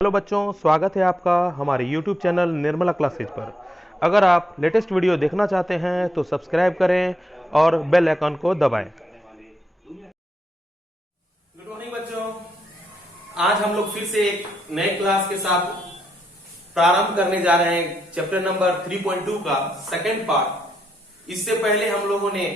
Hello बच्चों, स्वागत है आपका हमारे YouTube चैनल निर्मला क्लासेज पर। अगर आप लेटेस्ट वीडियो देखना चाहते हैं तो सब्सक्राइब करें और बेल आइकन को दबाएं। गुड मॉर्निंग बच्चों, आज हम लोग फिर से एक नए क्लास के साथ प्रारंभ करने जा रहे हैं चैप्टर नंबर 3.2 का सेकंड पार्ट। इससे पहले हम लोगों ने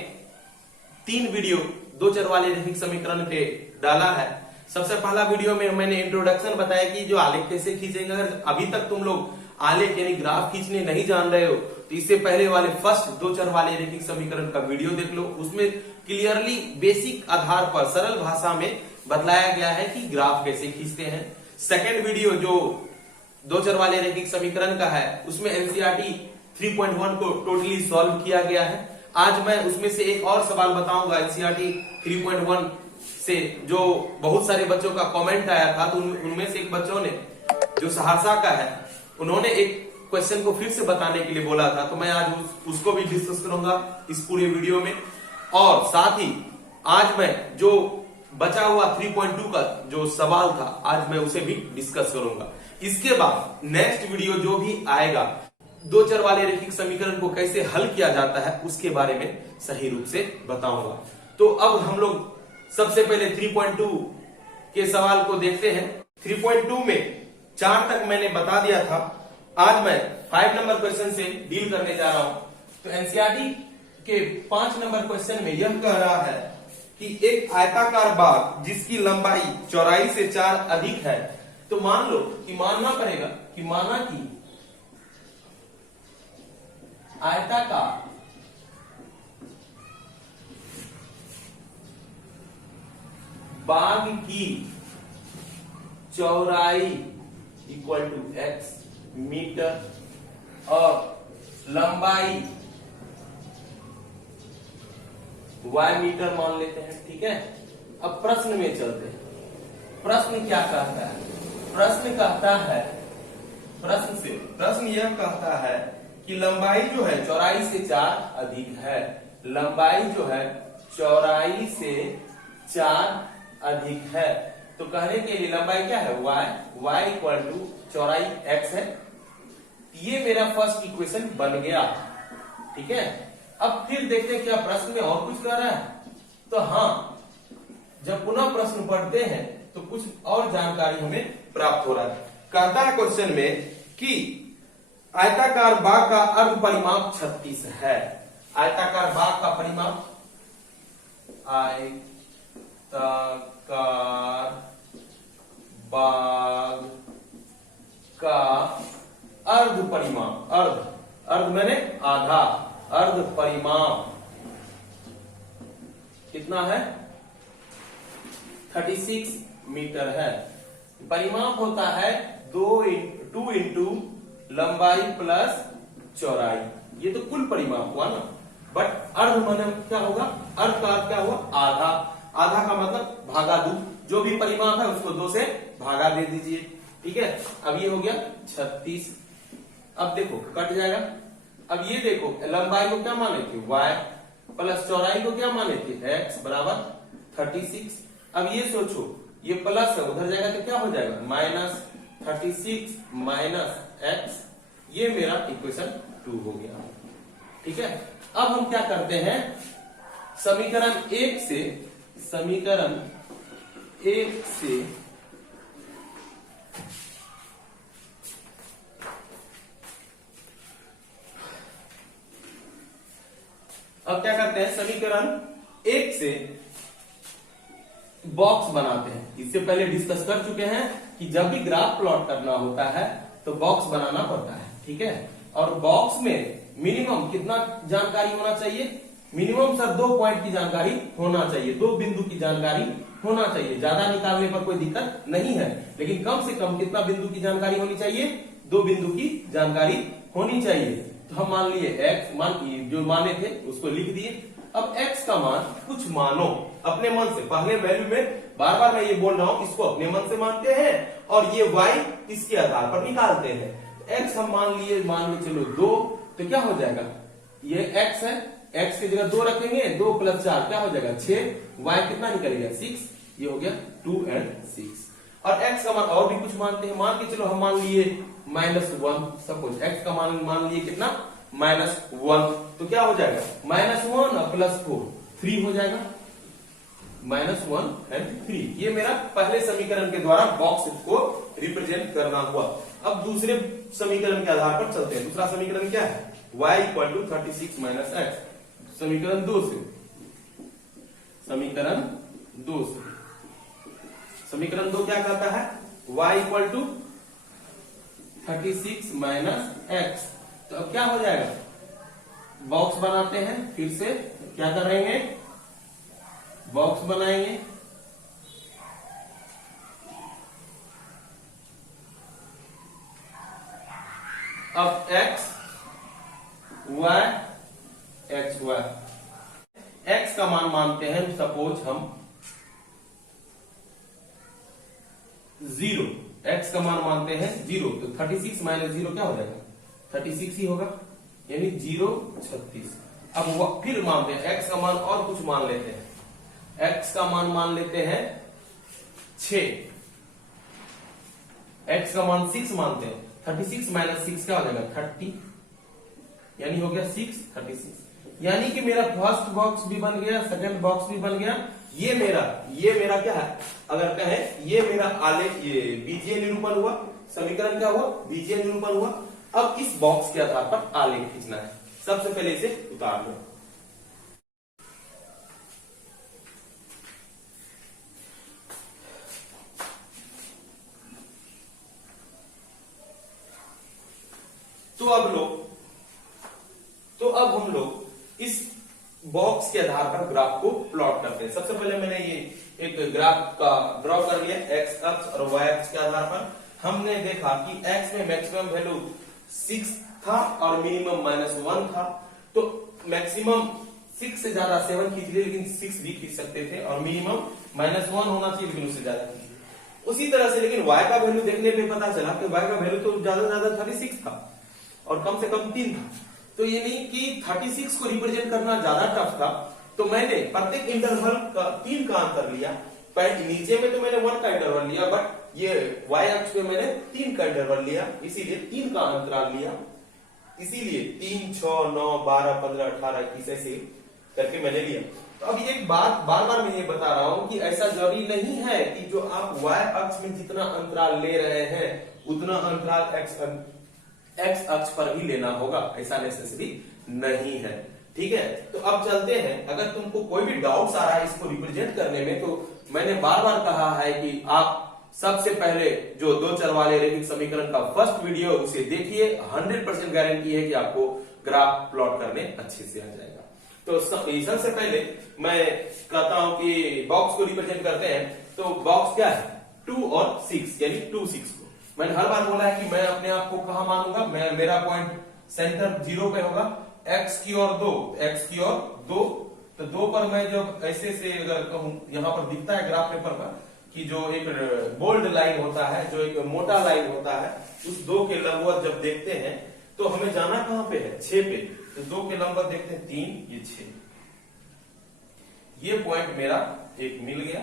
3 वीडियो दो चर वाले रैखिक समीकरण पे डाला है। सबसे पहला वीडियो में मैंने इंट्रोडक्शन बताया कि जो आलेख कैसे खींचेंगे। अगर अभी तक तुम लोग आलेख यानी ग्राफ खींचने नहीं जान रहे हो तो इससे पहले वाले फर्स्ट दो चर वाले रैखिक समीकरण का वीडियो देख लो। उसमें क्लियरली बेसिक आधार पर सरल भाषा में बतलाया गया है कि ग्राफ कैसे खींचते हैं। सेकेंड वीडियो जो दो चर वाले रैखिक समीकरण का है उसमें एनसीईआरटी 3.1 को टोटली सॉल्व किया गया है। आज मैं उसमें से एक और सवाल बताऊंगा एनसीईआरटी 3.1 से, जो बहुत सारे बच्चों का कमेंट आया था। तो उनमें से एक बच्चों ने जो सहरसा का है उन्होंने एक क्वेश्चन को फिर से बताने के लिए बोला था, तो मैं आज उसको भी डिस्कस करूंगा इस पूरे वीडियो में। और साथ ही आज मैं जो बचा हुआ 3.2 का जो सवाल था आज मैं उसे भी डिस्कस करूंगा। इसके बाद नेक्स्ट वीडियो जो भी आएगा दो चर वाले रैखिक समीकरण को कैसे हल किया जाता है उसके बारे में सही रूप से बताऊंगा। तो अब हम लोग सबसे पहले 3.2 के सवाल को देखते हैं। 3.2 में 4 तक मैंने बता दिया था। आज मैं 5 नंबर क्वेश्चन से डील करने जा रहा हूं। तो एनसीईआरटी के 5 नंबर क्वेश्चन में यह कह रहा है कि एक आयताकार बाग जिसकी लंबाई चौड़ाई से 4 अधिक है। तो मान लो कि मानना पड़ेगा कि माना कि आयताकार बाग की चौड़ाई इक्वल टू x मीटर और लंबाई y मीटर मान लेते हैं। ठीक है, अब प्रश्न में चलते हैं। प्रश्न क्या कहता है? प्रश्न यह कहता है कि लंबाई जो है चौड़ाई से 4 अधिक है। लंबाई जो है चौड़ाई से 4 अधिक है। तो कहने के लिए लंबाई क्या है? y इक्वल टू चौड़ाई x है। ये मेरा फर्स्ट इक्वेशन बन गया। ठीक है, अब फिर देखते हैं क्या प्रश्न में और कुछ कह रहा है। तो हाँ, जब पुनः प्रश्न पढ़ते हैं तो कुछ और जानकारी हमें प्राप्त हो रहा है। कहता है क्वेश्चन में कि आयताकार बाग का अर्ध परिमाप 36 है। आयताकार बाग का परिमाप बाग का अर्ध परिमाप, अर्ध मैंने आधा, अर्ध परिमाप कितना है? 36 मीटर है। परिमाप होता है 2 इंटू लंबाई प्लस चौड़ाई। ये तो कुल परिमाप हुआ ना, बट अर्ध माने क्या होगा? अर्ध का अर्थ क्या हुआ? आधा। आधा का मतलब भागा 2। जो भी परिमाप है उसको 2 से भागा दे दीजिए। ठीक है, अब ये हो गया 36। अब देखो कट जाएगा। अब ये देखो लंबाई को क्या माने थे? y प्लस चौड़ाई को क्या माने थे? x बराबर 36। अब ये सोचो, ये प्लस है उधर जाएगा तो क्या हो जाएगा? -36 माइनस x। ये मेरा इक्वेशन 2 हो गया। ठीक है, अब हम क्या करते हैं? समीकरण 1 से अब क्या करते हैं? समीकरण 1 से बॉक्स बनाते हैं। इससे पहले डिस्कस कर चुके हैं कि जब भी ग्राफ प्लॉट करना होता है तो बॉक्स बनाना पड़ता है। ठीक है, और बॉक्स में मिनिमम कितना जानकारी होना चाहिए? मिनिमम सर 2 पॉइंट की जानकारी होना चाहिए, 2 बिंदु की जानकारी होना चाहिए। ज्यादा निकालने पर कोई दिक्कत नहीं है, लेकिन कम से कम कितना बिंदु की जानकारी होनी चाहिए? 2 बिंदु की जानकारी होनी चाहिए। तो हम मान लिए x जो माने थे उसको लिख दिए। अब x का मान कुछ मानो अपने मन से। पहले वैल्यू में बार बार मैं ये बोल रहा हूं, इसको अपने मन से मानते हैं और ये y इसके आधार पर निकालते हैं। x हम मान लिए, मान लो चलो 2, तो क्या हो जाएगा? ये x है, x की जगह 2 रखेंगे, 2 + 4 क्या हो जाएगा? 6। y कितना निकलेगा? 6। ये हो गया 2 और 6। और x का मान और भी कुछ मानते हैं, मान के चलो हम मान लिए -1, सपोज x का मान लिए कितना -1, तो क्या हो जाएगा -1 और +4 3 हो जाएगा, -1 और 3। ये मेरा पहले समीकरण के द्वारा बॉक्स को रिप्रेजेंट करना हुआ। अब दूसरे समीकरण के आधार पर चलते हैं। दूसरा समीकरण क्या है, y = 36 - x, समीकरण 2 से, समीकरण 2 क्या कहता है, y = 36 - x। तो अब क्या हो जाएगा, बॉक्स बनाते हैं, फिर से क्या करेंगे, बॉक्स बनाएंगे, अब x y x y, x का मान मानते हैं सपोज हम 0, x का मान मानते हैं 0, तो 36 - 0 क्या हो जाएगा, 36 ही होगा, यानी 0 36। अब वो फिर मानते हैं x का मान और कुछ मान लेते हैं, x का मान लेते हैं 6, x का मान 6 मानते हैं, 36 - 6 क्या हो जाएगा 30, यानी हो गया 6 36। यानी कि मेरा फर्स्ट बॉक्स भी बन गया, सेकंड बॉक्स भी बन गया। ये मेरा क्या है, अगर कहें ये मेरा आलेख, ये बीजीय निरूपण हुआ, समीकरण क्या हुआ, बीजीय निरूपण हुआ। अब इस बॉक्स के आधार पर आलेख खींचना है। सबसे पहले इसे उतार लो। तो अब हम लोग इस बॉक्स के आधार पर ग्राफ को प्लॉट करते हैं। सबसे पहले मैंने ये एक ग्राफ का ड्रॉ कर लिया, एक्स अक्ष और वाई अक्ष के आधार पर। हमने देखा कि एक्स में मैक्सिमम वैल्यू 6 था और मिनिमम -1 था, तो मैक्सिमम 6 से ज्यादा 7 खींच लिए, लेकिन 6 भी खींच सकते थे, और मिनिमम -1 होना चाहिए, लेकिन उससे ज्यादा खींच। उसी तरह से लेकिन y का वैल्यू देखने पे पता चला कि y का वैल्यू तो ज्यादा से ज्यादा 36 था और कम से कम 3 था, तो ये नहीं कि 36 को रिप्रेजेंट करना ज्यादा टफ था। तो मैंने प्रत्येक इंटरवल का 3 का अंतर लिया। नीचे में तो मैंने 1 का इंटरवल लिया, बट ये y अक्ष पे मैंने 3 का इंटरवल लिया, इसीलिए 3 का अंतराल लिया। इसीलिए 3, 6, 9, 12, 15, 18, 21 ऐसे करके मैंने लिया। तो अब एक बात बार बार मैं ये बता रहा हूं कि ऐसा जरूरी नहीं है कि जो आप y अक्ष में जितना अंतराल ले रहे हैं उतना अंतराल एक्स अक्ष पर भी लेना होगा, ऐसा नेसेसरी नहीं है। ठीक है, तो अब चलते हैं। अगर तुमको कोई भी डाउट्स आ रहा है इसको रिप्रेजेंट करने में, तो मैंने बार बार कहा है कि आप सबसे पहले जो 2 चर वाले रैखिक समीकरण का फर्स्ट वीडियो उसे देखिए, 100% गारंटी है कि आपको ग्राफ प्लॉट करने अच्छे से आ जाएगा। तो सबसे पहले मैं कहता हूं कि बॉक्स को रिप्रेजेंट करते हैं। तो बॉक्स क्या है, 2 और 6, यानी 2 6 को मैंने हर बार बोला है कि मैं अपने आप को कहां मानूंगा, मेरा पॉइंट सेंटर 0 पे होगा, x की ओर 2, x की ओर 2, तो 2 पर मैं जब ऐसे से अगर कहूं, यहां पर दिखता है ग्राफ पेपर पर कि जो एक बोल्ड लाइन होता है, जो एक मोटा लाइन होता है, उस 2 के लंबवत जब देखते हैं तो हमें जाना कहां पे है, 6 पे। तो 2 के लंबवत देखते हैं 3, ये 6, ये पॉइंट मेरा एक मिल गया।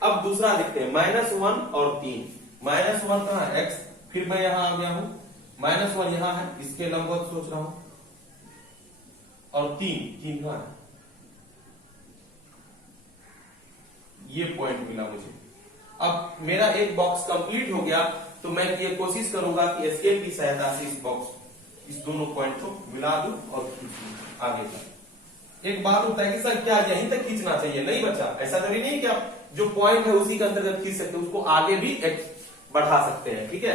अब दूसरा देखते हैं, -1 और 3। -1 कहां है, x, फिर मैं यहां आ गया हूं, -1 यहां है, इसके लंबवत सोच रहा हूं, और 3 कहां है, ये पॉइंट मिला मुझे। अब मेरा एक बॉक्स कंप्लीट हो गया, तो मैं ये कोशिश करूंगा कि स्केल की सहायता से इस दोनों पॉइंट को मिला दूं और खींच दूं आगे तक। एक बात होता है कि सर क्या यहीं तक खींचना चाहिए, नहीं बच्चा, ऐसा जरूरी नहीं कि आप जो पॉइंट है उसी के अंतर्गत खींच सकते, उसको आगे भी बढ़ा सकते हैं, ठीक है,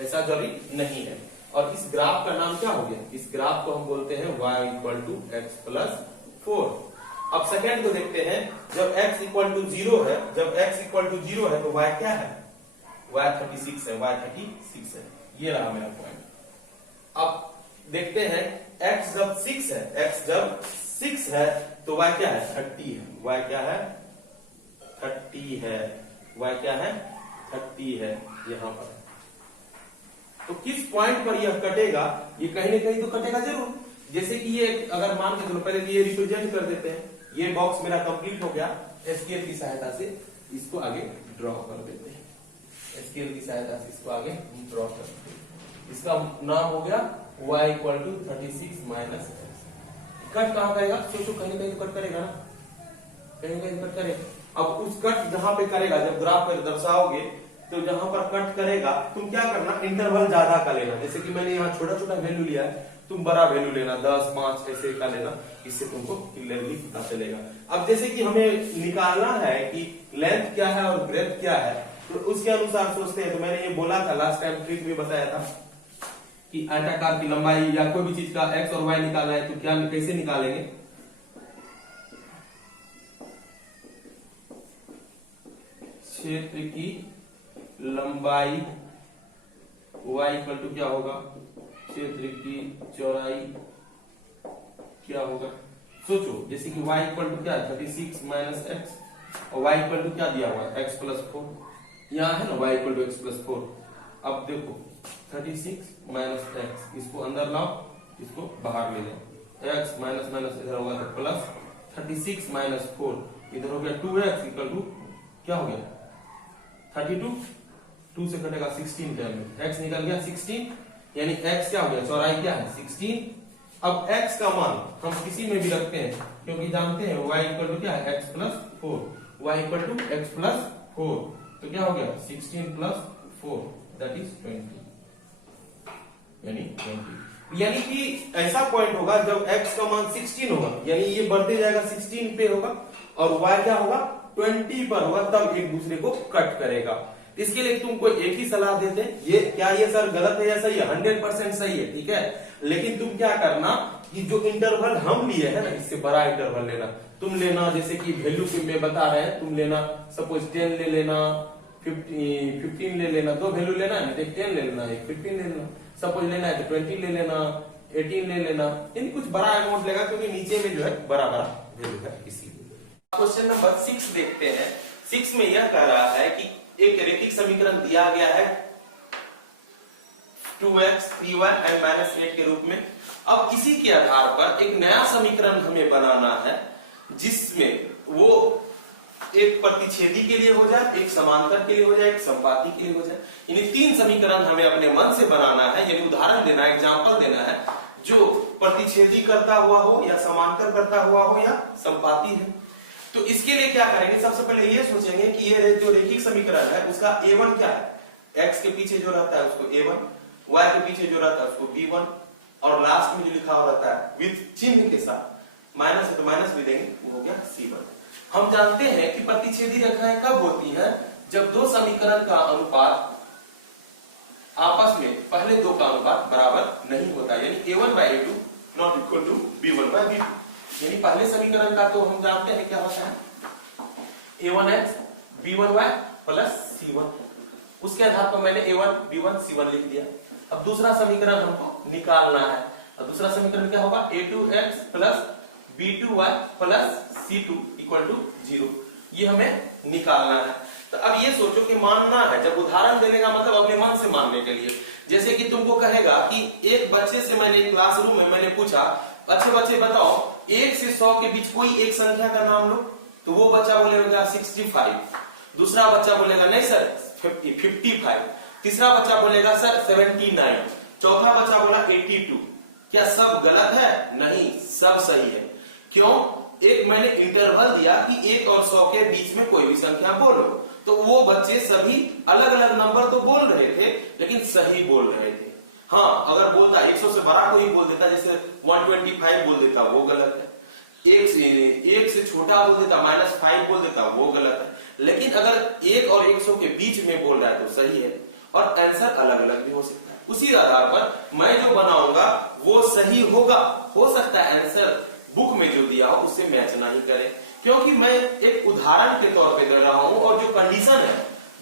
ऐसा जरूरी नहीं है। और इस ग्राफ का नाम क्या हो गया, इस ग्राफ को हम बोलते हैं y = x + 4। अब सेकेंड को देखते हैं, जब x = 0 है, जब x = 0 है तो y क्या है, y 36 है, y 36 है, ये रहा मेरा पॉइंट। अब देखते हैं x जब 6 है, x जब 6 है तो y क्या है, 30 है, y क्या है, 30 है, y क्या है, 30 है, यहां पर। तो किस पॉइंट पर यह कटेगा, ये कहीं ना कहीं तो कटेगा जरूर। जैसे कि ये अगर मान के चलो, पहले ये रिप्रेजेंट कर देते हैं, ये बॉक्स मेरा कंप्लीट हो गया, एसक्यूएल की सहायता से इसको आगे ड्रॉ कर देते हैं। स्केल की सहायता से इसको आगे हम ड्रॉ करते हैं। इसका नाम हो गया y equal to 36 minus x. Cut कहाँ करेगा? सोचो, कहीं कहीं कट करेगा ना, कहीं कहीं कट करेगा। अब उस कट जहां पे करेगा, जब ग्राफ पर दर्शाओगे तो जहां पर कट करेगा तुम क्या करना, इंटरवल ज्यादा का लेना। जैसे कि मैंने यहाँ छोटा छोटा वैल्यू लिया है, तुम बड़ा वैल्यू लेना, 10, 5 ऐसे का लेना, इससे तुमको क्लियरली पता चलेगा। अब जैसे कि हमें निकालना है कि लेंथ क्या है और ब्रेथ क्या है, तो उसके अनुसार सोचते हैं। तो मैंने ये बोला था लास्ट टाइम, ट्रिक में बताया था कि आयताकार की लंबाई या कोई भी चीज का एक्स और वाई निकालना है तो क्या कैसे निकालेंगे। क्षेत्र की लंबाई y इक्वल टू क्या होगा, क्षेत्र की चौड़ाई क्या होगा। सोचो, जैसे कि y इक्वल टू क्या है 36 माइनस एक्स और y इक्वल टू क्या दिया हुआ है x प्लस 4, यहाँ है ना y equal to x plus 4। अब देखो 36 माइनस एक्स, इसको अंदर लाओ, इसको बाहर ले जाओ, x माइनस माइनस इधर होगा तो प्लस 36 माइनस 4 इधर हो गया 2x इक्वल टू क्या हो गया 32, 2 से कटेगा 16 टर्म में, x निकल गया 16, यानी x क्या हो गया, चौड़ाई क्या है 16। अब x का मान हम किसी में भी रखते हैं, क्योंकि जानते हैं y इक्वल टू क्या है x plus 4, y equal to x plus 4, तो क्या हो गया 16 प्लस 4 दैट इज 20, यानी 20। यानी कि ऐसा पॉइंट होगा जब x का मान 16 होगा, यानी ये बढ़ते जाएगा 16 पे होगा, और y क्या होगा 20 पर होगा, तब एक दूसरे को कट करेगा। इसके लिए तुमको एक ही सलाह देते हैं, ये क्या ये सर गलत है या सही है? 100% सही है, ठीक है। लेकिन तुम क्या करना कि जो इंटरवल हम लिए है ना, इससे बड़ा इंटरवल लेना। तुम लेना जैसे कि वैल्यू में बता रहे हैं, तुम लेना सपोज 10 ले लेना, 15 ले लेना, 2 वैल्यू लेना है, 10 ले लेना, 15 ले लेना, सपोज लेना है तो 20 ले लेना, 18 ले लेना, यानी कुछ बड़ा अमाउंट लेगा, क्योंकि नीचे में जो है बड़ा बड़ा वैल्यू है इसीलिए। क्वेश्चन नंबर 6 देखते हैं। 6 में यह कह रहा है कि एक रैखिक समीकरण दिया गया है 2x 3y and -8 के रूप में। अब इसी के आधार पर एक नया समीकरण हमें बनाना है, जिसमें वो एक प्रतिच्छेदी के लिए हो जाए, एक समांतर के लिए हो जाए, एक संपाती के लिए हो जाए। यानी 3 समीकरण हमें अपने मन से बनाना है, यानी उदाहरण देना है, एग्जाम्पल देना है, जो प्रतिच्छेदी करता हुआ हो या समांतर करता हुआ हो या संपाती है। तो इसके लिए क्या करेंगे, सबसे पहले ये सोचेंगे कि ये जो रैखिक समीकरण है उसका a1 क्या है, x के पीछे जो रहता है उसको a1, y के पीछे जो रहता है उसको b1, और लास्ट में जो लिखा हुआ रहता है विद चिन्ह के साथ, माइनस है तो माइनस भी देंगे, वो हो गया c1। हम जानते हैं कि प्रतिच्छेदी रेखाएं कब होती है, जब दो समीकरण का अनुपात आपस में पहले दो का अनुपात बराबर नहीं होता, यानी a1/a2 not equal to b1/b2। यानी पहले समीकरण का तो हम जानते हैं क्या होता है a1x b1y प्लस c1, उसके आधार पर मैंने a1 b1 c1 लिख दिया। अब दूसरा समीकरण हमको निकालना है, और दूसरा समीकरण क्या होगा a2x plus b2y plus c2 equal to 0, ये हमें निकालना है। तो अब ये सोचो कि मानना है, जब उदाहरण देने का मतलब अपने मन से मानने के लिए, जैसे कि तुमको कहेगा कि एक बच्चे से मैंने क्लासरूम में मैंने पूछा, अच्छे बच्चे बताओ 1 से 100 के बीच कोई एक संख्या का नाम लो, तो वो बच्चा बोलेगा 65, दूसरा बच्चा बोलेगा नहीं सर 55, तीसरा बच्चा बोलेगा सर 79, चौथा बच्चा बोला 82। क्या सब गलत है? नहीं, सब सही है। क्यों? एक मैंने इंटरवल दिया कि 1 और 100 के बीच में कोई भी संख्या बोलो, तो वो बच्चे सभी अलग अलग नंबर तो बोल रहे थे, लेकिन सही बोल रहे थे। हाँ, अगर बोलता 100 से बड़ा कोई बोल देता, जैसे 125 बोल देता, वो गलत है। एक से छोटा बोल देता, -5 बोल देता, वो गलत है। लेकिन अगर 1 और 100 के बीच में बोल रहा है तो सही है, और आंसर अलग अलग भी हो सकता है। उसी आधार पर मैं जो बनाऊंगा वो सही होगा, हो सकता है आंसर बुक में जो दिया हो उससे मैच ना ही करे, क्योंकि मैं एक उदाहरण के तौर पे दे रहा हूं, और जो कंडीशन है,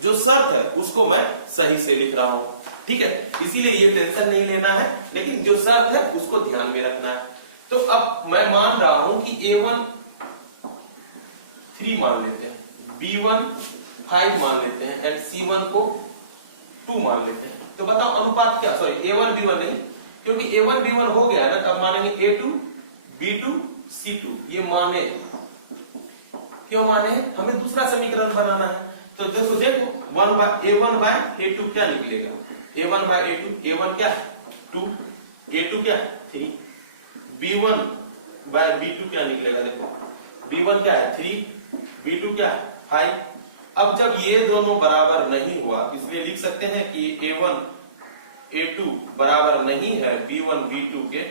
जो शर्त है, उसको मैं सही से लिख रहा हूं, ठीक है। इसीलिए ये टेंशन नहीं लेना है, लेकिन जो शर्त है उसको ध्यान में रखना है। तो अब मैं मान रहा हूं कि a1 3 मान लेते हैं, b1 5 मान लेते हैं, एंड c1 को 2 मान लेते हैं। तो बताओ अनुपात क्या, सॉरी a1 b1 नहीं, क्योंकि a1 b1 हो गया ना, तब मानेंगे a2 b2 c2, ये माने। क्यों माने? हमें दूसरा समीकरण बनाना है। तो देखो A1 बाय A2 क्या निकलेगा? A1 बाय A2, A1 क्या है 2, A2 क्या है 3, B1 बाय B2 क्या निकलेगा? देखो B1 क्या है 3, B2 क्या है 5। अब जब ये दोनों बराबर नहीं हुआ, इसलिए लिख सकते हैं कि A1 A2 बराबर नहीं है B1 B2 के,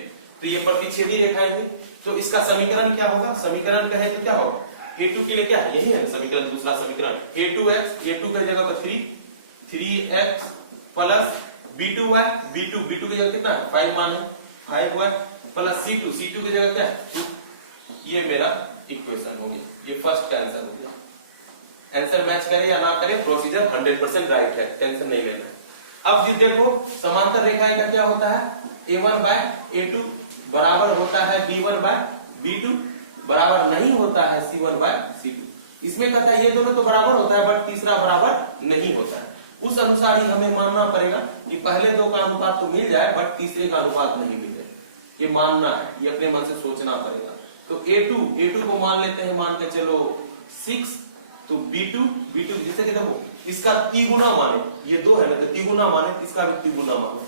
तो ये प्रतिच्छेदी रेखाएं हुई। तो इसका समीकरण क्या होगा? समीकरण कहे तो क्या होगा? A2 के लिए क्या है? यही है समीकरण, दूसरा समीकरण A2x, A2 की जगह पर 3x प्लस B2y, B2 की जगह कितना है 5 मान है 5y प्लस C2 की जगह क्या है 2। ये मेरा इक्वेशन हो गया, ये फर्स्ट आंसर हो गया। आंसर मैच करे या ना करे, प्रोसीजर 100% राइट है, टेंशन नहीं लेना है। अब जी देखो समांतर रेखाएं का क्या होता है? A1 बाय A2 बराबर होता है B1 बाय B2, बराबर नहीं होता है C1 बाय C2। इसमें कहता है ये दोनों तो बराबर होता है बट तीसरा बराबर नहीं होता है। उस अनुसार ही हमें मानना पड़ेगा कि पहले दो का अनुपात तो मिल जाए बट तीसरे का अनुपात नहीं मिले, ये मानना है, ये अपने मन से सोचना पड़ेगा। तो A2 को मान लेते हैं, मान के चलो 6, तो B2 जैसे कि देखो इसका तिगुना माने, ये 2 है ना, तो तिगुना माने, इसका भी तिगुना माने,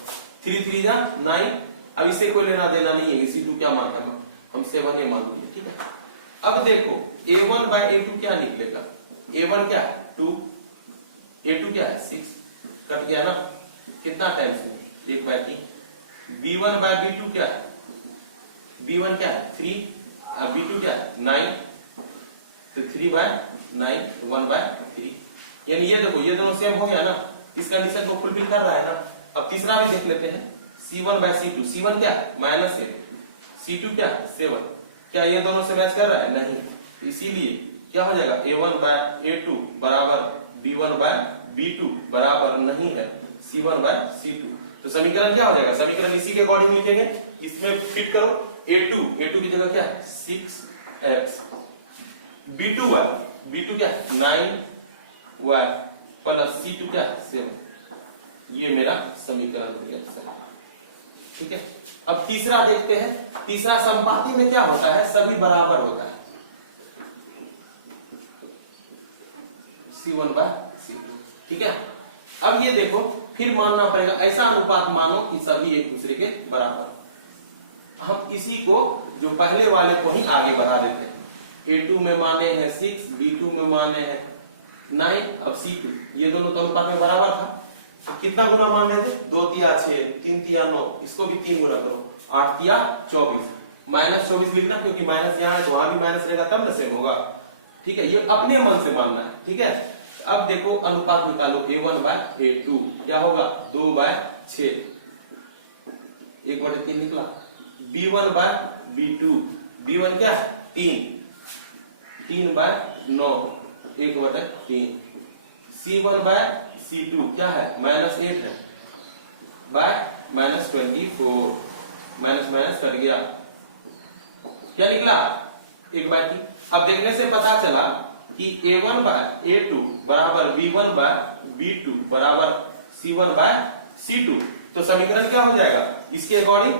3 3 जा 9। अब इसे कोई लेना देना नहीं है, C2 क्या मानता है, हम 7 ये मान लिया, ठीक है। अब देखो A1 बाय A2 क्या निकलेगा? A1 क्या है 2, A2 क्या है 6, कट गया ना, कितना टाइम से 1 बाय 3। B1 बाय B2 क्या है? B1 क्या है 3, B2 क्या है 9, तो 3 बाय 9, 1 बाय 3। यानी ये देखो ये दोनों सेम हो गया ना, इस कंडीशन को फुलफिल कर रहा है ना। अब तीसरा भी देख लेते हैं, C1 बाय C2, C1 क्या है -8, C2 क्या है 7, क्या ये दोनों से मैच कर रहा है? नहीं, इसीलिए क्या हो जाएगा A1 बाय A2 बराबर B1 बाय B2 बराबर नहीं है C1 बाय C2। तो समीकरण क्या हो जाएगा? समीकरण इसी के अकॉर्डिंग लिखेंगे, इसमें फिट करो। A2 की जगह क्या है 6x, B2 क्या है 9y प्लस C2 क्या है 7। ये मेरा समीकरण हो गया, ठीक है। अब तीसरा देखते हैं। तीसरा संपाती में क्या होता है? सभी बराबर होता है, C1 बाय C2, ठीक है। अब ये देखो फिर मानना पड़ेगा, ऐसा अनुपात मानो कि सभी एक दूसरे के बराबर। हम इसी को जो पहले वाले को ही आगे बढ़ा देते हैं। A2 में माने हैं 6, B2 में माने हैं 9, अब C2, ये दोनों तो अनुपात में बराबर था, तो कितना गुना मान रहे थे? 2 तिया 6, 3 तिया 9, इसको भी 3 गुना करो, 8 तिया 24, -24 लिखना क्योंकि माइनस यहाँ है तो वहां भी माइनस रहेगा तब न सेम होगा, ठीक है। ये अपने मन से मानना है, ठीक है। अब देखो अनुपात निकालो, A1 बाय A2 क्या होगा 2 बाय 6, 1/3 निकला। B1 बाय B2, B1 क्या है 3 बाय 9, 1/3। C1 बाय C2 क्या है -8 है बाय -24, माइनस कट गया, क्या निकला 1/3। अब देखने से पता चला कि A1 बाय A2 बराबर B1 बाय B2 बराबर C1 बाय C2। तो समीकरण क्या हो जाएगा इसके according?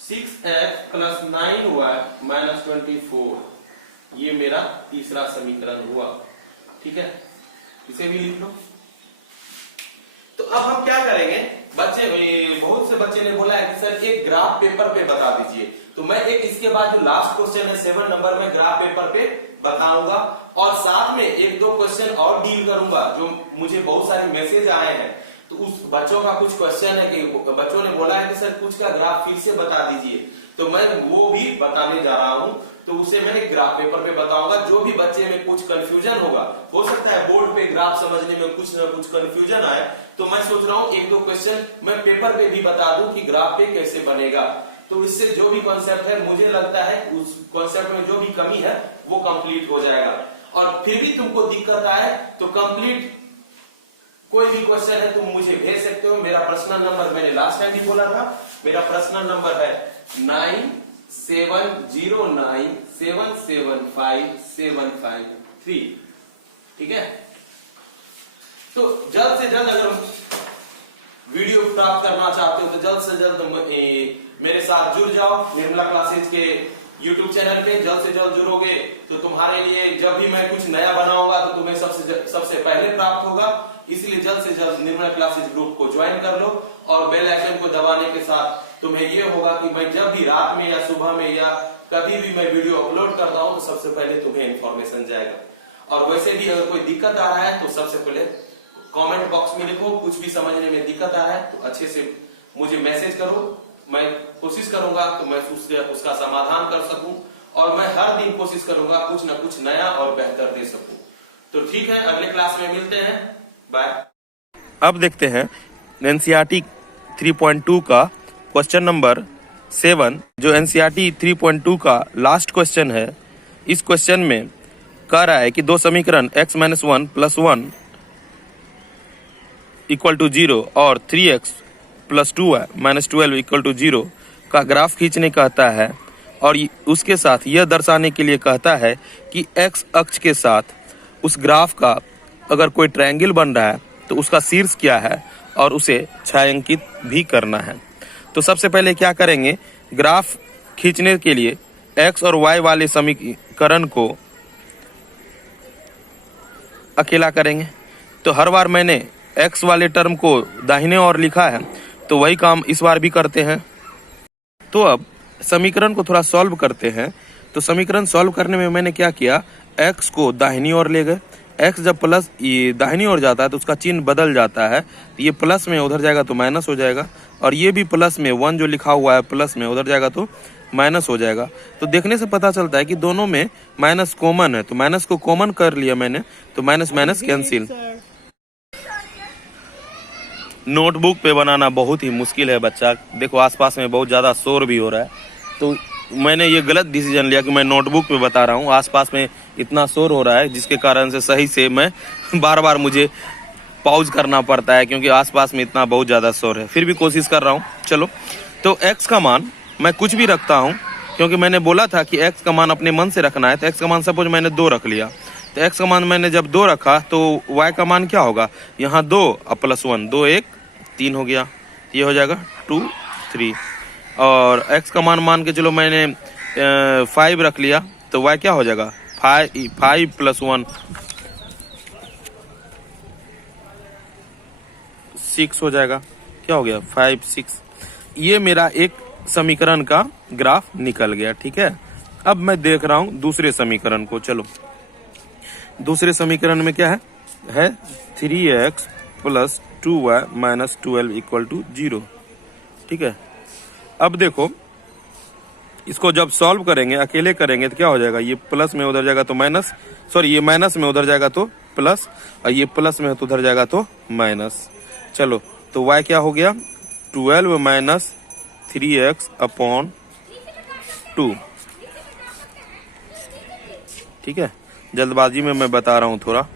6x plus 9y minus 24, ये मेरा तीसरा समीकरण हुआ, ठीक है। इसे भी लिख लो। तो अब हम क्या करेंगे, बहुत से बच्चे ने बोला है कि सर एक ग्राफ पेपर पे बता दीजिए, तो मैं एक इसके बाद जो लास्ट क्वेश्चन है 7 नंबर में ग्राफ पेपर पे बताऊंगा, और साथ में 1-2 क्वेश्चन और डील करूंगा जो मुझे बहुत सारे मैसेज आए हैं। तो उस बच्चों का कुछ क्वेश्चन है कि बच्चों ने बोला है कि सर कुछ का ग्राफ फिर से बता दीजिए, तो मैं वो भी बताने जा रहा हूं। तो उसे मैं ग्राफ पेपर पे बताऊंगा। जो भी बच्चे में कुछ कंफ्यूजन होगा, हो सकता है बोर्ड पे ग्राफ समझने में कुछ ना कुछ कंफ्यूजन आए, तो मैं सोच रहा हूँ 1-2 क्वेश्चन मैं पेपर पे भी बता दूं कि ग्राफ पे कैसे बनेगा। तो इससे जो भी कॉन्सेप्ट है, मुझे लगता है उस कॉन्सेप्ट में जो भी कमी है वो कंप्लीट हो जाएगा। और फिर भी तुमको दिक्कत आए तो कंप्लीट कोई भी क्वेश्चन है तुम मुझे भेज सकते हो। मेरा पर्सनल नंबर मैंने लास्ट टाइम भी बोला था, मेरा पर्सनल नंबर है 9709775753, ठीक है। तो जल्द से जल्द अगर वीडियो प्राप्त करना चाहते हो तो जल्द से जल्द मेरे साथ जुड़ जाओ। निर्मला क्लासेज के YouTube चैनल पे जल्द से जल्द जुड़ोगे तो तुम्हारे लिए जब भी मैं कुछ नया बनाऊंगा तो तुम्हें सबसे पहले प्राप्त होगा। इसलिए जल्द से जल्द निर्मला क्लासेस ग्रुप को ज्वाइन कर लो और बेल आइकन को दबाने के साथ तुम्हें ये होगा कि मैं जब भी रात में या सुबह में या कभी भी मैं वीडियो अपलोड करता हूँ तो सबसे पहले तुम्हें इन्फॉर्मेशन जाएगा। और वैसे भी अगर कोई दिक्कत आ रहा है तो सबसे पहले कमेंट बॉक्स में लिखो, कुछ भी समझने में दिक्कत आ रहा है तो अच्छे से मुझे मैसेज करो। मैं कोशिश करूंगा कि मैं उसका समाधान कर सकूं और मैं हर दिन कोशिश करूंगा कुछ न कुछ नया और बेहतर दे सकूं। तो ठीक है, अगले क्लास में मिलते हैं, बाय। अब देखते हैं एनसीईआरटी 3.2 का क्वेश्चन नंबर 7, जो एनसीईआरटी 3.2 का लास्ट क्वेश्चन है। इस क्वेश्चन में कह रहा है कि दो समीकरण x-1 + 1 = 0 और 3x + 2y - 12 = 0 का ग्राफ खींचने कहता है और उसके साथ यह दर्शाने के लिए कहता है कि x अक्ष के साथ उस ग्राफ का अगर कोई ट्रायंगल बन रहा है तो उसका शीर्ष क्या है और उसे छायांकित भी करना है। तो सबसे पहले क्या करेंगे, ग्राफ खींचने के लिए x और y वाले समीकरण को अकेला करेंगे। तो हर बार मैंने x वाले टर्म को दाहिने ओर लिखा है तो वही काम इस बार भी करते हैं। तो अब समीकरण को थोड़ा सॉल्व करते हैं। तो समीकरण सॉल्व करने में मैंने क्या किया, x को दाहिनी ओर ले गए। x जब प्लस ये दाहिनी ओर जाता है तो उसका चिन्ह बदल जाता है। ये प्लस में उधर जाएगा तो माइनस हो जाएगा और ये भी प्लस में 1 जो लिखा हुआ है प्लस में उधर जाएगा तो माइनस हो जाएगा। तो देखने से पता चलता है कि दोनों में माइनस कॉमन है, तो माइनस को कॉमन कर लिया मैंने, तो माइनस माइनस कैंसिल। नोटबुक पे बनाना बहुत ही मुश्किल है बच्चा। देखो आसपास में बहुत ज़्यादा शोर भी हो रहा है, तो मैंने ये गलत डिसीजन लिया कि मैं नोटबुक पे बता रहा हूँ। आसपास में इतना शोर हो रहा है जिसके कारण से सही से मैं बार बार मुझे पॉज करना पड़ता है क्योंकि आसपास में इतना बहुत ज़्यादा शोर है। फिर भी कोशिश कर रहा हूँ। चलो, तो x का मान मैं कुछ भी रखता हूँ क्योंकि मैंने बोला था कि x का मान अपने मन से रखना है। तो x का मान सपोज मैंने 2 रख लिया, तो x का मान मैंने जब 2 रखा तो y का मान क्या होगा, यहाँ 2 और +1, 2 1 3 हो गया, ये हो जाएगा 2 3। और x का मान के चलो मैंने 5 रख लिया तो y क्या हो जाएगा, 5 + 1 6 हो जाएगा। क्या हो गया, 5 6। ये मेरा एक समीकरण का ग्राफ निकल गया। ठीक है, अब मैं देख रहा हूं दूसरे समीकरण को। चलो, दूसरे समीकरण में क्या है 3x + 2y - 12 = 0। ठीक है, अब देखो इसको जब सॉल्व करेंगे, अकेले करेंगे तो क्या हो जाएगा, ये प्लस में उधर जाएगा तो माइनस, सॉरी ये माइनस में उधर जाएगा तो प्लस, और ये प्लस में तो उधर जाएगा तो माइनस। चलो, तो y क्या हो गया, 12 - 3x/2। ठीक है, जल्दबाजी में मैं बता रहा हूँ, थोड़ा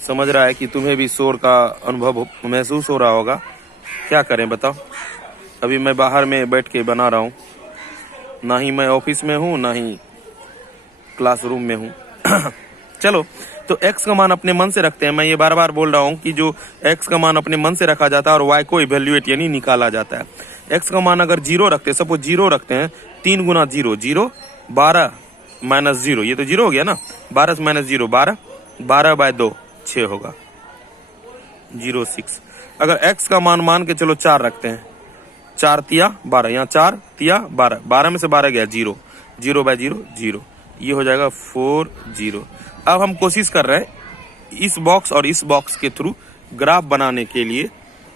समझ रहा है कि तुम्हें भी शोर का अनुभव महसूस हो रहा होगा। क्या करें बताओ, अभी मैं बाहर में बैठ के बना रहा हूँ, ना ही मैं ऑफिस में हूँ ना ही क्लासरूम में हूँ। चलो, तो x का मान अपने मन से रखते हैं। मैं ये बार बार बोल रहा हूँ कि जो x का मान अपने मन से रखा जाता है और y को इवेल्युएट यानी निकाला जाता है। x का मान अगर 0 रखते हैं, सपोज 0 रखते हैं, 3 × 0 0, 12 - 0, ये तो 0 हो गया ना, 12 - 0 12, 12/2 6 होगा, 0 6। अगर x का मान के चलो 4 रखते हैं, 4 तिया 12, यहाँ 4 तिया 12, 12 में से 12 गया 0, 0/0 0, ये हो जाएगा 4 0। अब हम कोशिश कर रहे हैं इस बॉक्स और इस बॉक्स के थ्रू ग्राफ बनाने के लिए।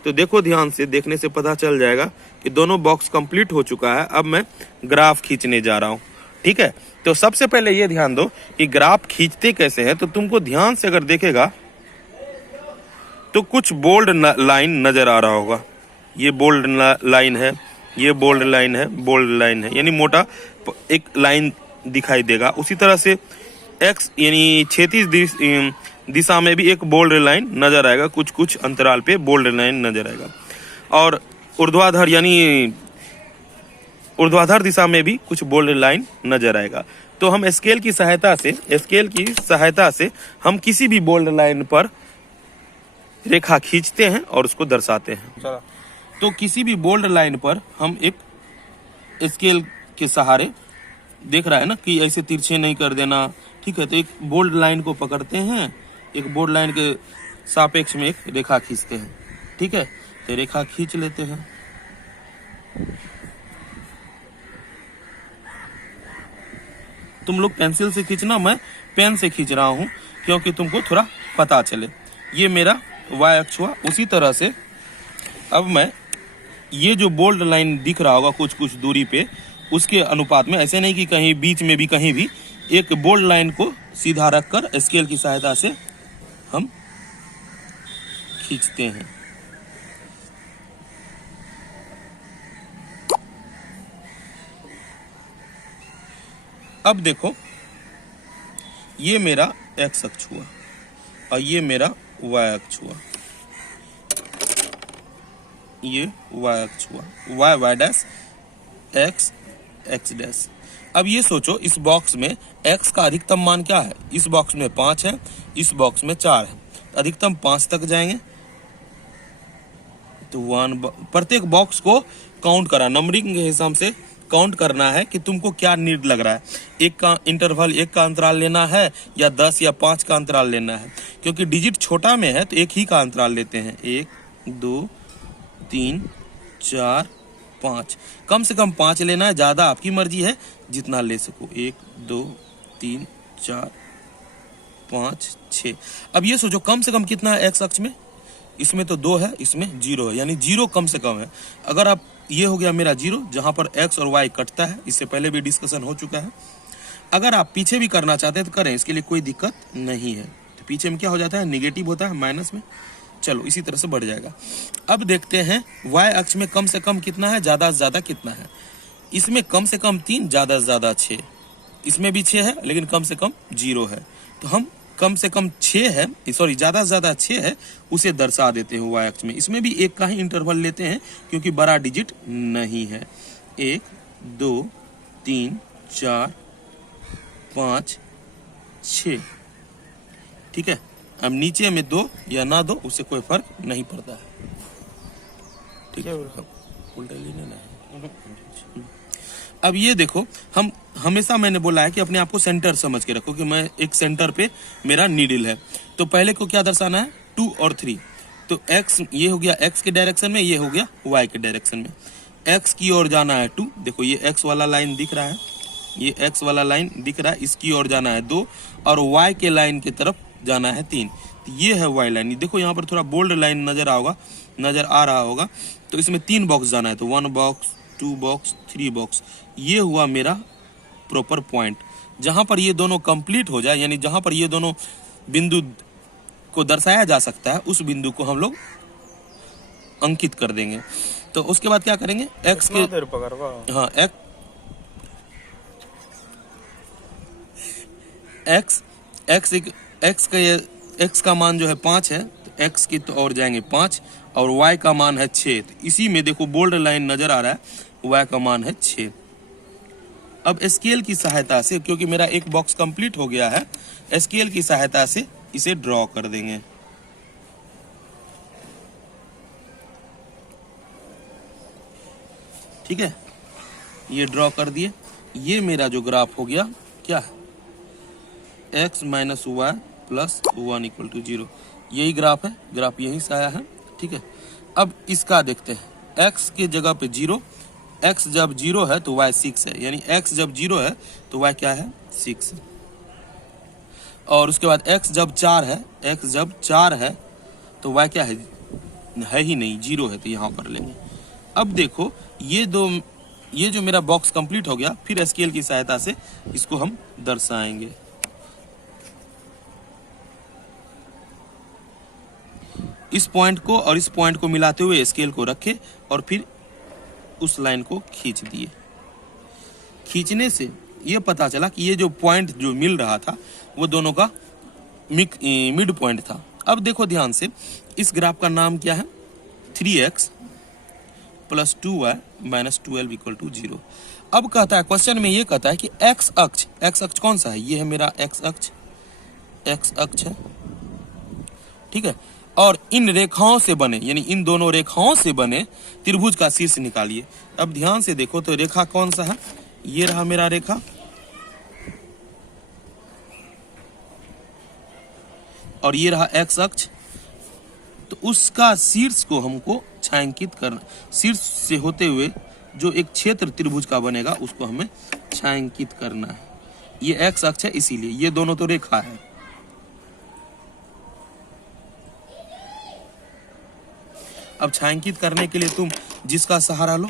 तो देखो ध्यान से, देखने से पता चल जाएगा कि दोनों बॉक्स कंप्लीट हो चुका है। अब मैं ग्राफ खींचने जा रहा हूँ। ठीक है, तो सबसे पहले ये ध्यान दो कि ग्राफ खींचते कैसे हैं। तो तुमको ध्यान से अगर देखेगा तो कुछ बोल्ड लाइन नजर आ रहा होगा। ये बोल्ड लाइन है, ये बोल्ड लाइन है, बोल्ड लाइन है, यानी मोटा एक लाइन दिखाई देगा। उसी तरह से x यानी क्षैतिज दिशा में भी एक बोल्ड लाइन नजर आएगा, कुछ कुछ अंतराल पे बोल्ड लाइन नजर आएगा। और ऊर्ध्वाधर यानी ऊर्ध्वाधर दिशा में भी कुछ बोल्ड लाइन नजर आएगा। तो हम स्केल की सहायता से हम किसी भी बोल्ड लाइन पर रेखा खींचते हैं और उसको दर्शाते हैं। तो किसी भी बोल्ड लाइन पर हम एक स्केल के सहारे देख रहा है ना कि ऐसे तिरछे नहीं कर देना, ठीक है। तो एक बोल्ड लाइन को पकड़ते हैं, एक बोल्ड लाइन के सापेक्ष में एक रेखा खींचते हैं, ठीक है। तो रेखा खींच लेते हैं। तुम लोग पेंसिल से खींचना, मैं पेन से खींच रहा हूं क्योंकि तुमको थोड़ा पता चले। ये मेरा y अक्ष हुआ। उसी तरह से अब मैं ये जो बोल्ड लाइन दिख रहा होगा कुछ कुछ दूरी पे, उसके अनुपात में, ऐसे नहीं कि कहीं बीच में भी कहीं भी, एक बोल्ड लाइन को सीधा रखकर स्केल की सहायता से हम खींचते हैं। अब देखो ये मेरा x अक्ष हुआ और ये मेरा y अक्ष हुआ, ये y अक्ष हुआ, y dash x x dash. अब ये सोचो इस बॉक्स में x का अधिकतम मान क्या है? इस बॉक्स में 5 है, इस बॉक्स में 4 है, अधिकतम 5 तक जाएंगे। तो प्रत्येक बॉक्स को काउंट करा, नंबरिंग के हिसाब से काउंट करना है कि तुमको क्या नीड लग रहा है। एक का इंटरवल, एक का अंतराल लेना है या 10 या 5 का अंतराल लेना है। क्योंकि डिजिट छोटा में है तो एक ही का अंतराल लेते हैं। 1 2 3 4 5, कम से कम 5 लेना है, ज्यादा आपकी मर्जी है जितना ले सको। 1 2 3 4 5 6। अब ये सोचो कम से कम कितना है एक्स अक्ष में? इसमें तो 2 है, इसमें 0 है, यानी 0 कम से कम है। अगर आप, ये हो गया मेरा 0 जहां पर x और y कटता है, इससे पहले भी डिस्कशन हो चुका है। अगर आप पीछे भी करना चाहते हैं तो करें, इसके लिए कोई दिक्कत नहीं है। तो पीछे में क्या हो जाता है? निगेटिव होता है, माइनस में। चलो इसी तरह से बढ़ जाएगा। अब देखते हैं y अक्ष में कम से कम कितना है, ज्यादा से ज्यादा कितना है। इसमें कम से कम 3, ज्यादा से ज्यादा 6। इसमें भी 6 है लेकिन कम से कम 0 है। तो हम कम से कम 6 है, सॉरी ज्यादा से ज्यादा 6 है, उसे दर्शा देते हैं y अक्ष में। इसमें भी एक का ही इंटरवल लेते हैं क्योंकि बड़ा डिजिट नहीं है। 1 2 3 4 5 6, ठीक है। अब नीचे में 2 या ना 2 उससे कोई फर्क नहीं पड़ता है, ठीक है। उल्टा लेने ना। अब ये देखो, हम हमेशा मैंने बोला है कि अपने आप को सेंटर समझ के रखो कि मैं एक सेंटर पे मेरा नीडल है। तो पहले को क्या दर्शाना है? 2 और 3। तो x, ये हो गया x के डायरेक्शन में, ये हो गया y के डायरेक्शन में। x की ओर जाना है 2, देखो ये x वाला लाइन दिख रहा है, ये x वाला लाइन दिख रहा है, इसकी ओर जाना है 2 और y के लाइन की तरफ जाना है 3। तो ये है y लाइन। देखो यहाँ पर थोड़ा बोल्ड लाइन नजर आ रहा होगा। तो इसमें 3 बॉक्स जाना है, तो 1 बॉक्स 2 बॉक्स 3 बॉक्स। ये हुआ मेरा प्रॉपर पॉइंट। जहां पर ये दोनों कंप्लीट हो जाए, यानी जहां पर ये दोनों बिंदु को दर्शाया जा सकता है, उस बिंदु को हम लोग अंकित कर देंगे। तो उसके बाद क्या करेंगे? एक्स के, हाँ एक्स का मान जो है 5 है, तो एक्स की तो और जाएंगे 5 और y का मान है 6। तो इसी में देखो बोल्ड लाइन नजर आ रहा है, y का मान है 6। अब स्केल की सहायता से, क्योंकि मेरा एक बॉक्स कंप्लीट हो गया है, स्केल की सहायता से इसे ड्रॉ कर देंगे। ठीक है, ये ड्रॉ कर दिए। ये मेरा जो ग्राफ हो गया क्या है? x minus y plus 1 equal to 0। यही ग्राफ है, ग्राफ यहीं से आया है। ठीक है, अब इसका देखते हैं। x के जगह पे 0, x जब 0 है तो y 6 है, यानी x जब 0 है तो y क्या है? 6। और उसके बाद x जब 4 है, x जब 4 है तो y क्या है? ही नहीं, 0 है, तो यहाँ पर लेंगे। अब देखो ये जो मेरा बॉक्स कंप्लीट हो गया, फिर स्केल की सहायता से इसको हम दर्शाएंगे। इस पॉइंट को और इस पॉइंट को मिलाते हुए स्केल को रखे और फिर उस लाइन को खींच दिए। खींचने से ये पता चला कि ये जो पॉइंट जो मिल रहा था वो दोनों का मिड पॉइंट था। अब देखो ध्यान से, इस ग्राफ का नाम क्या है? 3x plus 2y minus 12 equal to 0। अब कहता है, क्वेश्चन में ये कहता है कि x अक्ष कौन सा है? ये है मेरा x अक्ष है। ठीक है, और इन रेखाओं से बने, यानी इन दोनों रेखाओं से बने त्रिभुज का शीर्ष निकालिए। अब ध्यान से देखो तो रेखा कौन सा है? ये रहा मेरा रेखा और ये रहा एक्स अक्ष। तो उसका शीर्ष को हमको छायांकित करना, शीर्ष से होते हुए जो एक क्षेत्र त्रिभुज का बनेगा उसको हमें छायांकित करना है। ये एक्स अक्ष है, इसीलिए ये दोनों तो रेखा है। अब छायांकित करने के लिए तुम जिसका सहारा लो,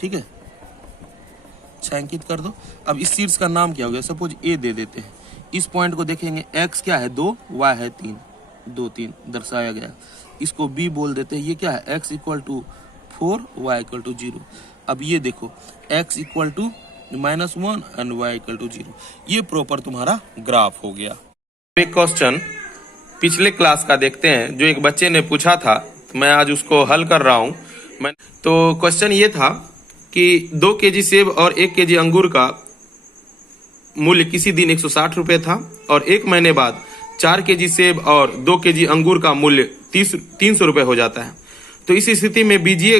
ठीक है, छायांकित कर दो। अब इस शीर्ष का नाम क्या हो गया, सपोज ए दे देते हैं। इस पॉइंट को देखेंगे, एक्स क्या है 2, वाई है 3, 2 3 दर्शाया गया। इसको बी बोल देते हैं। ये क्या है, x equal to 4, y equal to 0। अब ये देखो, x equal to -1 and y equal to 0। ये प्रॉपर तुम्हारा ग्राफ हो गया। एक क्वेश्चन पिछले क्लास का देखते हैं, जो एक बच्चे ने पूछा था, तो मैं आज उसको हल कर रहा हूं। तो क्वेश्चन ये था कि 2 केजी सेब और 1 केजी अंगूर का मूल्य किसी दिन 160 रुपए था और 1 महीने बाद 4 केजी सेब और 2 केजी अंगूर का मूल्य 300 रुपए हो जाता है। तो इस स्थिति में बीजीय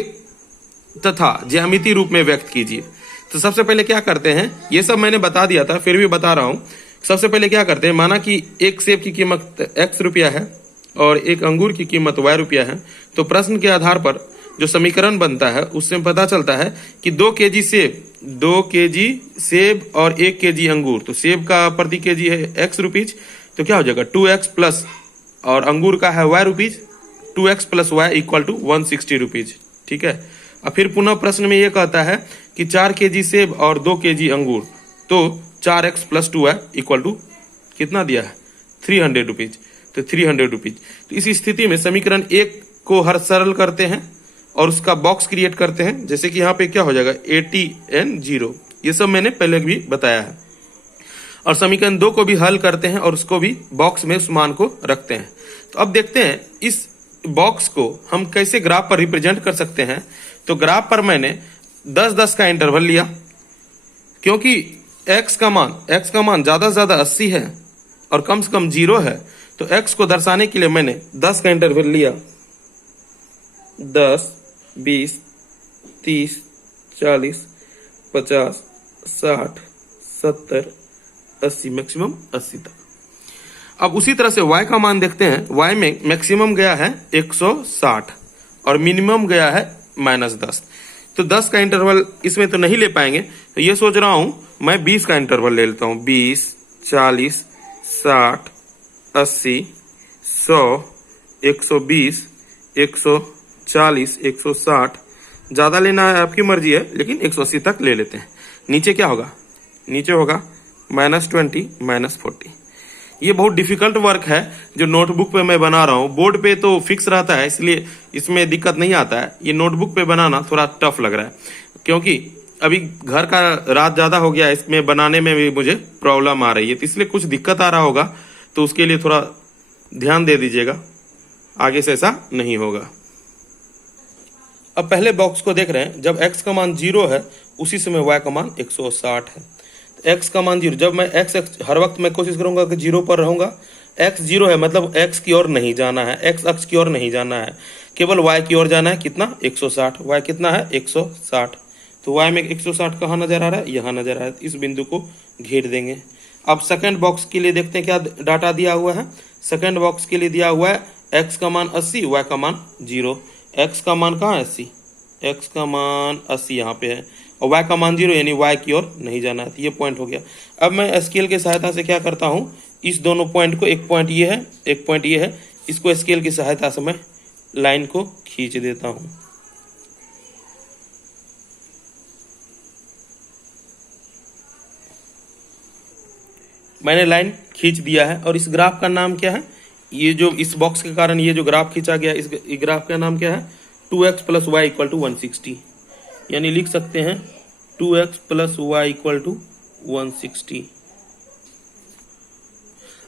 तथा ज्यामितीय रूप में व्यक्त कीजिए। तो सबसे पहले क्या करते हैं, ये सब मैंने बता दिया था, फिर भी बता रहा हूं। सबसे पहले क्या करते हैं, माना कि एक सेब की कीमत x रुपया है और एक अंगूर की कीमत y रुपया है। तो प्रश्न के आधार पर जो समीकरण बनता है उससे पता चलता है कि 2 केजी सेब और 1 केजी अंगूर। तो सेब का प्रति केजी है x रुपीज, तो क्या हो जाएगा 2x प्लस, और अंगूर का है y rupees, 2x plus y equal to 160 rupees. ठीक है। अब फिर पुनः प्रश्न में यह कहता है कि 4 केजी सेब और 2 केजी अंगूर, तो 4x plus 2y equal to कितना दिया है 300 रुपीज। तो 300 रुपीज। तो इस स्थिति में समीकरण 1 को हर सरल करते हैं और उसका बॉक्स क्रिएट करते हैं। जैसे कि यहाँ पे क्या हो जाएगा 80 and 0, ये सब मैंने पहले भी बताया है। और समीकरण 2 को भी हल करते हैं और उसको भी बॉक्स में उस मान को रखते हैं। तो अब देखते हैं इस बॉक्स को हम कैसे ग्राफ पर रिप्रेजेंट कर सकते हैं। तो ग्राफ पर मैंने 10-10 का इंटरवल लिया, क्योंकि x का मान ज्यादा से ज्यादा 80 है और कम से कम 0 है। तो x को दर्शाने के लिए मैंने 10 का इंटरवल लिया, 10, 20, 30, 40, 50, 60, 70, 80, मैक्सिमम 80 तक। अब उसी तरह से y का मान देखते हैं। y में मैक्सिमम गया है 160 और मिनिमम गया है -10। तो 10 का इंटरवल इसमें तो नहीं ले पाएंगे, तो ये सोच रहा हूं मैं 20 का इंटरवल ले लेता हूं। 20, 40, 60, 80, 100, 120, 140, 160, ज्यादा लेना है आपकी मर्जी है, लेकिन 180 तक ले लेते हैं। नीचे क्या होगा, नीचे होगा -20, -40। ये बहुत डिफिकल्ट वर्क है जो नोटबुक पे मैं बना रहा हूँ। बोर्ड पे तो फिक्स रहता है, इसलिए इसमें दिक्कत नहीं आता है। ये नोटबुक पे बनाना थोड़ा टफ लग रहा है, क्योंकि अभी घर का रात ज्यादा हो गया, इसमें बनाने में भी मुझे प्रॉब्लम आ रही है, तो इसलिए कुछ दिक्कत आ रहा होगा। तो उसके लिए थोड़ा ध्यान दे दीजिएगा, आगे से ऐसा नहीं होगा। अब पहले बॉक्स को देख रहे हैं, जब x का मान 0 है उसी समय y का मान 160 है। x का मान 0, जब मैं x हर वक्त मैं कोशिश करूंगा कि 0 पर रहूंगा। x 0 है मतलब x की ओर नहीं जाना है, x अक्ष की ओर नहीं जाना है, केवल y की ओर जाना है। कितना 160, y कितना है 160। तो y में 160 कहाँ नजर आ रहा है, यहाँ नजर आ रहा है। इस बिंदु को घेर देंगे। अब सेकंड बॉक्स के लिए देखते हैं क्या डाटा दिया हुआ है। सेकंड बॉक्स के लिए दिया हुआ है x का मान 80, y का मान 0। x का मान कहाँ है 80, x का मान 80 यहाँ पे है, और y का मान 0, यानी y की ओर नहीं जाना है। तो ये पॉइंट हो गया। अब मैं स्केल की सहायता से क्या करता हूँ, इस दोनों पॉइंट को, एक पॉइंट ये है, एक पॉइंट ये है, इसको स्केल की सहायता से मैं लाइन को खींच देता हूँ। मैंने लाइन खींच दिया है। और इस ग्राफ का नाम क्या है, ये जो इस बॉक्स के कारण ये जो ग्राफ खींचा गया, इस ग्राफ का नाम क्या है 2x plus Y equal to 160। यानी लिख सकते हैं 2x plus Y equal to 160।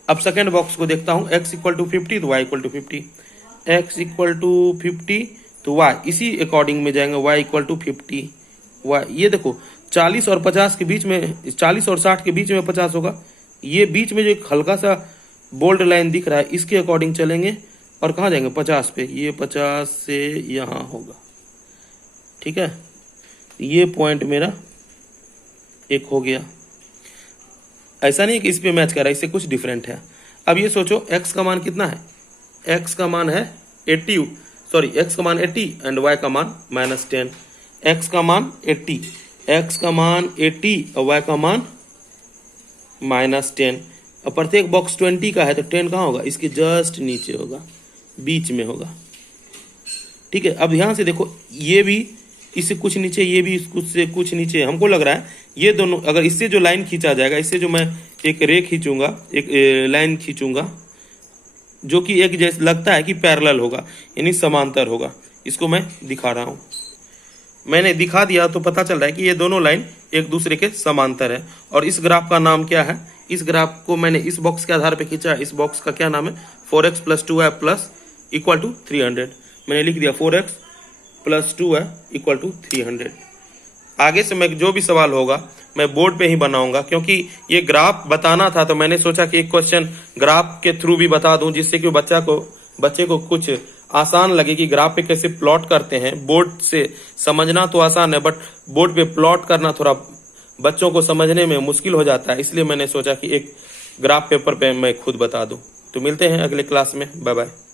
अब सेकेंड बॉक्स को देखता हूं, x इक्वल टू 50 तो y equal to 50, x equal to 50 तो y इसी अकॉर्डिंग में जाएंगे, y इक्वल टू 50। y ये देखो 40 और 50 के बीच में, 40 और 60 के बीच में 50 होगा। ये बीच में जो एक हल्का सा बोल्ड लाइन दिख रहा है, इसके अकॉर्डिंग चलेंगे और कहाँ जाएंगे 50 पे। ये 50 से यहाँ होगा, ठीक है। ये पॉइंट मेरा एक हो गया। ऐसा नहीं कि इस पे मैच कर रहा है, इससे कुछ डिफरेंट है। अब ये सोचो x का मान कितना है, x का मान है 80, सॉरी x का मान 80 एंड y का मान -10। x का मान 80, x का मान 80 और y का मान -10। और प्रत्येक बॉक्स 20 का है तो 10 कहाँ होगा, इसके जस्ट नीचे होगा, बीच में होगा। ठीक है, अब ध्यान से देखो, ये भी इससे कुछ नीचे, ये भी इससे कुछ नीचे। हमको लग रहा है ये दोनों, अगर इससे जो लाइन खींचा जाएगा, इससे जो मैं एक रे खींचूंगा, एक लाइन खींचूंगा जो कि एक जैसे लगता है कि पैरेलल होगा, यानी समांतर होगा। इसको मैं दिखा रहा हूं, मैंने दिखा दिया तो पता चल रहा है कि ये दोनों लाइन एक दूसरे के समांतर है। और इस ग्राफ का नाम क्या है, इस ग्राफ को मैंने इस बॉक्स के आधार पे खींचा है। इस बॉक्स का क्या नाम है, 4x + 2y = 300। मैंने लिख दिया 4x + 2y = 300। आगे से मैं जो भी सवाल होगा मैं बोर्ड पे ही बनाऊंगा, क्योंकि ये ग्राफ बताना था तो मैंने सोचा कि एक क्वेश्चन ग्राफ के थ्रू भी बता दूं, जिससे कि बच्चे को कुछ आसान लगे कि ग्राफ पे कैसे प्लॉट करते हैं। बोर्ड से समझना तो आसान है, बट बोर्ड पे प्लॉट करना थोड़ा बच्चों को समझने में मुश्किल हो जाता है, इसलिए मैंने सोचा कि एक ग्राफ पेपर पे मैं खुद बता दूं। तो मिलते हैं अगले क्लास में, बाय बाय।